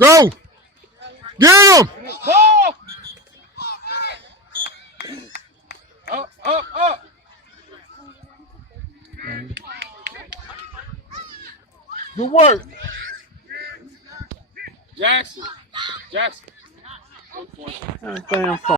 Go. Get him. Ball. Up. Good work. Jackson. Damn phone.